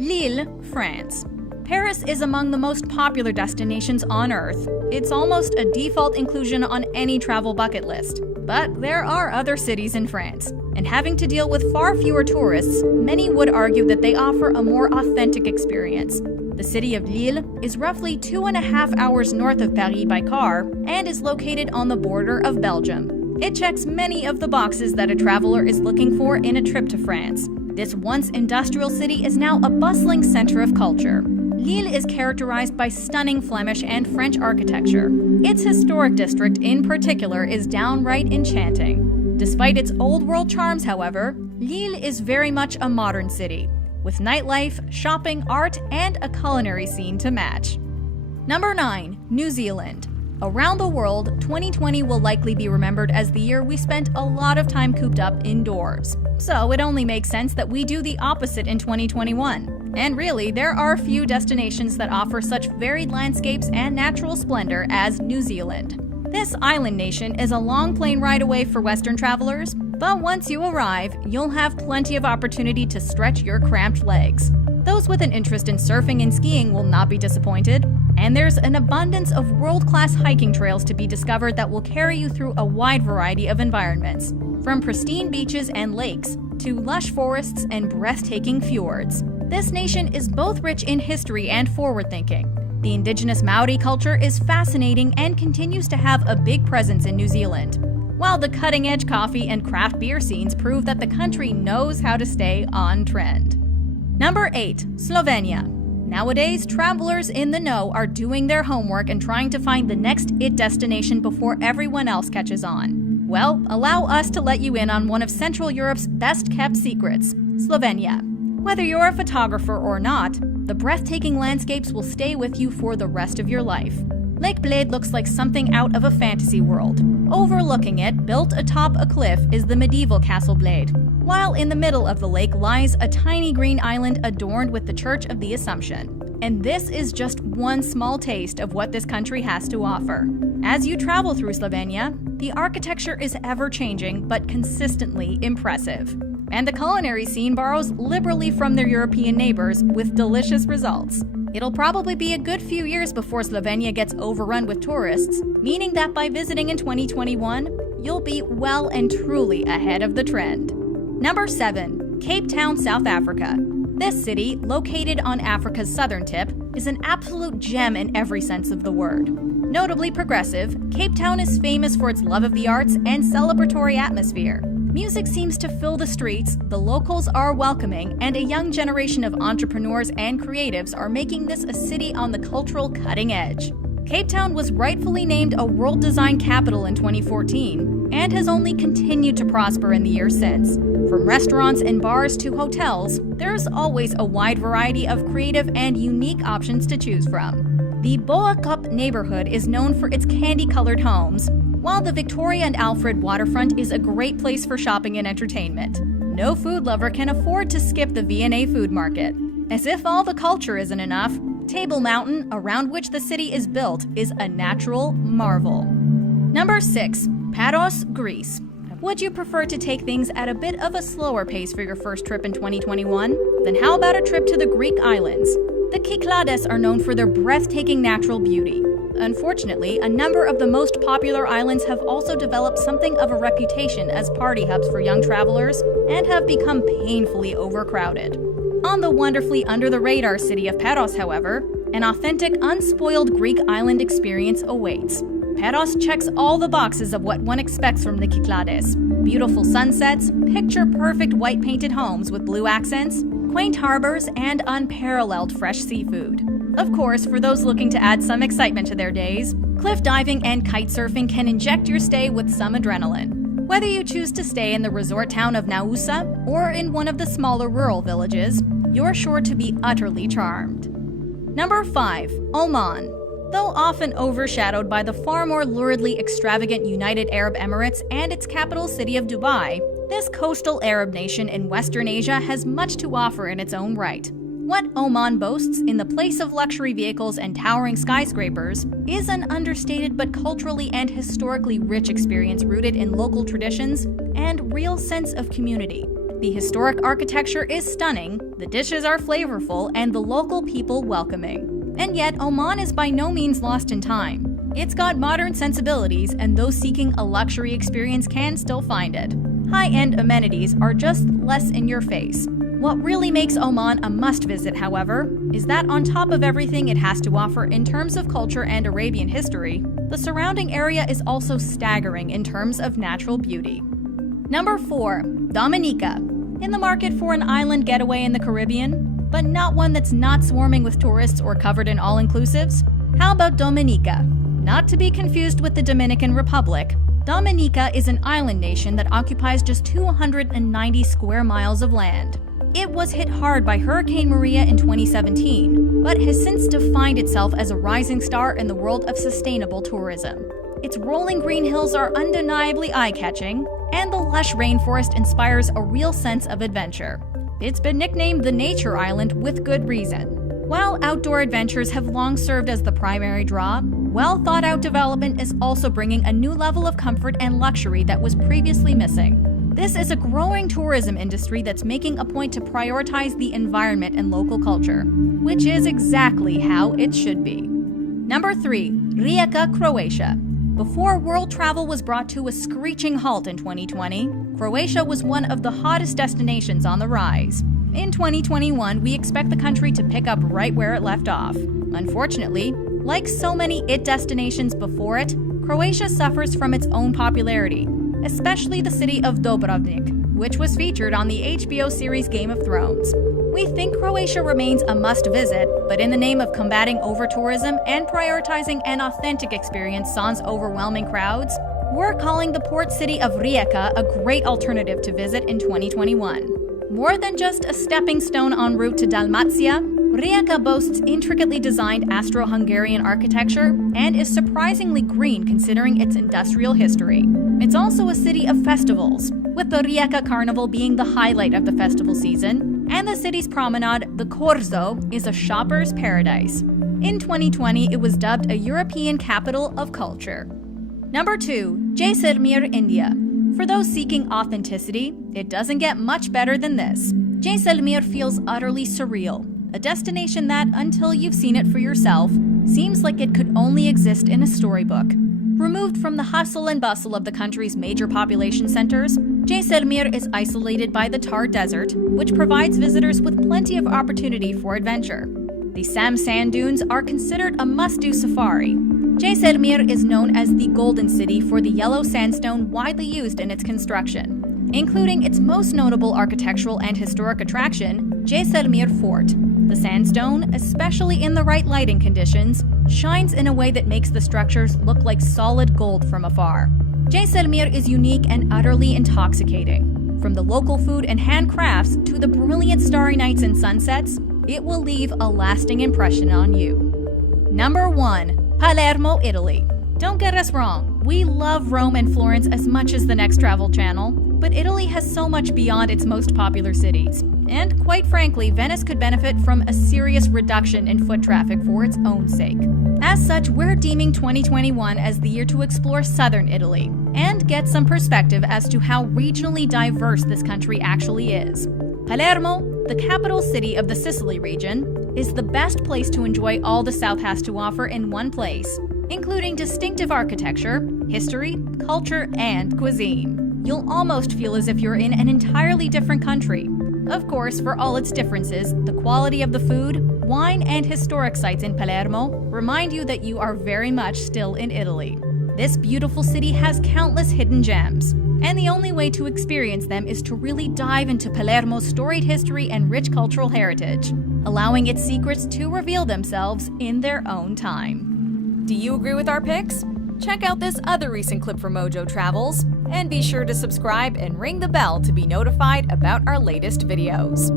Lille, France. Paris is among the most popular destinations on Earth. It's almost a default inclusion on any travel bucket list. But there are other cities in France, and having to deal with far fewer tourists, many would argue that they offer a more authentic experience. The city of Lille is roughly 2.5 hours north of Paris by car and is located on the border of Belgium. It checks many of the boxes that a traveler is looking for in a trip to France. This once industrial city is now a bustling center of culture. Lille is characterized by stunning Flemish and French architecture. Its historic district in particular is downright enchanting. Despite its old-world charms, however, Lille is very much a modern city, with nightlife, shopping, art, and a culinary scene to match. Number 9. New Zealand. Around the world, 2020 will likely be remembered as the year we spent a lot of time cooped up indoors. So it only makes sense that we do the opposite in 2021. And really, there are few destinations that offer such varied landscapes and natural splendor as New Zealand. This island nation is a long plane ride away for Western travelers, but once you arrive, you'll have plenty of opportunity to stretch your cramped legs. Those with an interest in surfing and skiing will not be disappointed, and there's an abundance of world-class hiking trails to be discovered that will carry you through a wide variety of environments, from pristine beaches and lakes to lush forests and breathtaking fjords. This nation is both rich in history and forward-thinking. The indigenous Maori culture is fascinating and continues to have a big presence in New Zealand, while the cutting-edge coffee and craft beer scenes prove that the country knows how to stay on trend. Number 8. Slovenia. Nowadays, travelers in the know are doing their homework and trying to find the next it destination before everyone else catches on. Well, allow us to let you in on one of Central Europe's best-kept secrets, Slovenia. Whether you're a photographer or not, the breathtaking landscapes will stay with you for the rest of your life. Lake Bled looks like something out of a fantasy world. Overlooking it, built atop a cliff, is the medieval Castle Bled, while in the middle of the lake lies a tiny green island adorned with the Church of the Assumption. And this is just one small taste of what this country has to offer. As you travel through Slovenia, the architecture is ever-changing but consistently impressive. And the culinary scene borrows liberally from their European neighbors with delicious results. It'll probably be a good few years before Slovenia gets overrun with tourists, meaning that by visiting in 2021, you'll be well and truly ahead of the trend. Number 7. Cape Town, South Africa. This city, located on Africa's southern tip, is an absolute gem in every sense of the word. Notably progressive, Cape Town is famous for its love of the arts and celebratory atmosphere. Music seems to fill the streets, the locals are welcoming, and a young generation of entrepreneurs and creatives are making this a city on the cultural cutting edge. Cape Town was rightfully named a World Design Capital in 2014 and has only continued to prosper in the years since. From restaurants and bars to hotels, there's always a wide variety of creative and unique options to choose from. The Boa Cup neighborhood is known for its candy-colored homes, while the Victoria and Alfred waterfront is a great place for shopping and entertainment. No food lover can afford to skip the V&A food market. As if all the culture isn't enough, Table Mountain, around which the city is built, is a natural marvel. Number 6. Paros, Greece. Would you prefer to take things at a bit of a slower pace for your first trip in 2021? Then how about a trip to the Greek islands? The Kyklades are known for their breathtaking natural beauty. Unfortunately, a number of the most popular islands have also developed something of a reputation as party hubs for young travelers and have become painfully overcrowded. On the wonderfully under-the-radar city of Paros, however, an authentic, unspoiled Greek island experience awaits. Paros checks all the boxes of what one expects from the Kyklades. Beautiful sunsets, picture-perfect white-painted homes with blue accents, quaint harbors, and unparalleled fresh seafood. Of course, for those looking to add some excitement to their days, cliff diving and kite surfing can inject your stay with some adrenaline. Whether you choose to stay in the resort town of Nausa or in one of the smaller rural villages, you're sure to be utterly charmed. Number 5. Oman. Though often overshadowed by the far more luridly extravagant United Arab Emirates and its capital city of Dubai, this coastal Arab nation in Western Asia has much to offer in its own right. What Oman boasts in the place of luxury vehicles and towering skyscrapers is an understated but culturally and historically rich experience rooted in local traditions and real sense of community. The historic architecture is stunning, the dishes are flavorful, and the local people welcoming. And yet, Oman is by no means lost in time. It's got modern sensibilities, and those seeking a luxury experience can still find it. High-end amenities are just less in your face. What really makes Oman a must-visit, however, is that on top of everything it has to offer in terms of culture and Arabian history, the surrounding area is also staggering in terms of natural beauty. Number 4. Dominica. In the market for an island getaway in the Caribbean, but not one that's not swarming with tourists or covered in all-inclusives? How about Dominica? Not to be confused with the Dominican Republic, Dominica is an island nation that occupies just 290 square miles of land. It was hit hard by Hurricane Maria in 2017, but has since defined itself as a rising star in the world of sustainable tourism. Its rolling green hills are undeniably eye-catching, and the lush rainforest inspires a real sense of adventure. It's been nicknamed the Nature Island with good reason. While outdoor adventures have long served as the primary draw, well-thought-out development is also bringing a new level of comfort and luxury that was previously missing. This is a growing tourism industry that's making a point to prioritize the environment and local culture, which is exactly how it should be. Number 3. Rijeka, Croatia. Before world travel was brought to a screeching halt in 2020, Croatia was one of the hottest destinations on the rise. In 2021, we expect the country to pick up right where it left off. Unfortunately, like so many destinations before it, Croatia suffers from its own popularity, especially the city of Dubrovnik, which was featured on the HBO series Game of Thrones. We think Croatia remains a must-visit, but in the name of combating over-tourism and prioritizing an authentic experience sans overwhelming crowds, we're calling the port city of Rijeka a great alternative to visit in 2021. More than just a stepping stone en route to Dalmatia, Rijeka boasts intricately designed Austro-Hungarian architecture and is surprisingly green considering its industrial history. It's also a city of festivals, with the Rijeka Carnival being the highlight of the festival season, and the city's promenade, the Corso, is a shopper's paradise. In 2020, it was dubbed a European capital of culture. Number 2. Jaisalmer, India. For those seeking authenticity, it doesn't get much better than this. Jaisalmer feels utterly surreal, a destination that, until you've seen it for yourself, seems like it could only exist in a storybook. Removed from the hustle and bustle of the country's major population centers, Jaisalmer is isolated by the Thar Desert, which provides visitors with plenty of opportunity for adventure. The Sam sand dunes are considered a must-do safari. Jaisalmer is known as the Golden City for the yellow sandstone widely used in its construction, including its most notable architectural and historic attraction, Jaisalmer Fort. The sandstone, especially in the right lighting conditions, shines in a way that makes the structures look like solid gold from afar. Jaisalmer is unique and utterly intoxicating. From the local food and handcrafts to the brilliant starry nights and sunsets, it will leave a lasting impression on you. Number 1. Palermo, Italy. Don't get us wrong, we love Rome and Florence as much as the Next Travel Channel, but Italy has so much beyond its most popular cities. And quite frankly, Venice could benefit from a serious reduction in foot traffic for its own sake. As such, we're deeming 2021 as the year to explore southern Italy and get some perspective as to how regionally diverse this country actually is. Palermo, the capital city of the Sicily region, is the best place to enjoy all the South has to offer in one place, including distinctive architecture, history, culture, and cuisine. You'll almost feel as if you're in an entirely different country. Of course, for all its differences, the quality of the food, wine, and historic sites in Palermo remind you that you are very much still in Italy. This beautiful city has countless hidden gems, and the only way to experience them is to really dive into Palermo's storied history and rich cultural heritage, allowing its secrets to reveal themselves in their own time. Do you agree with our picks? Check out this other recent clip from Mojo Travels, and be sure to subscribe and ring the bell to be notified about our latest videos.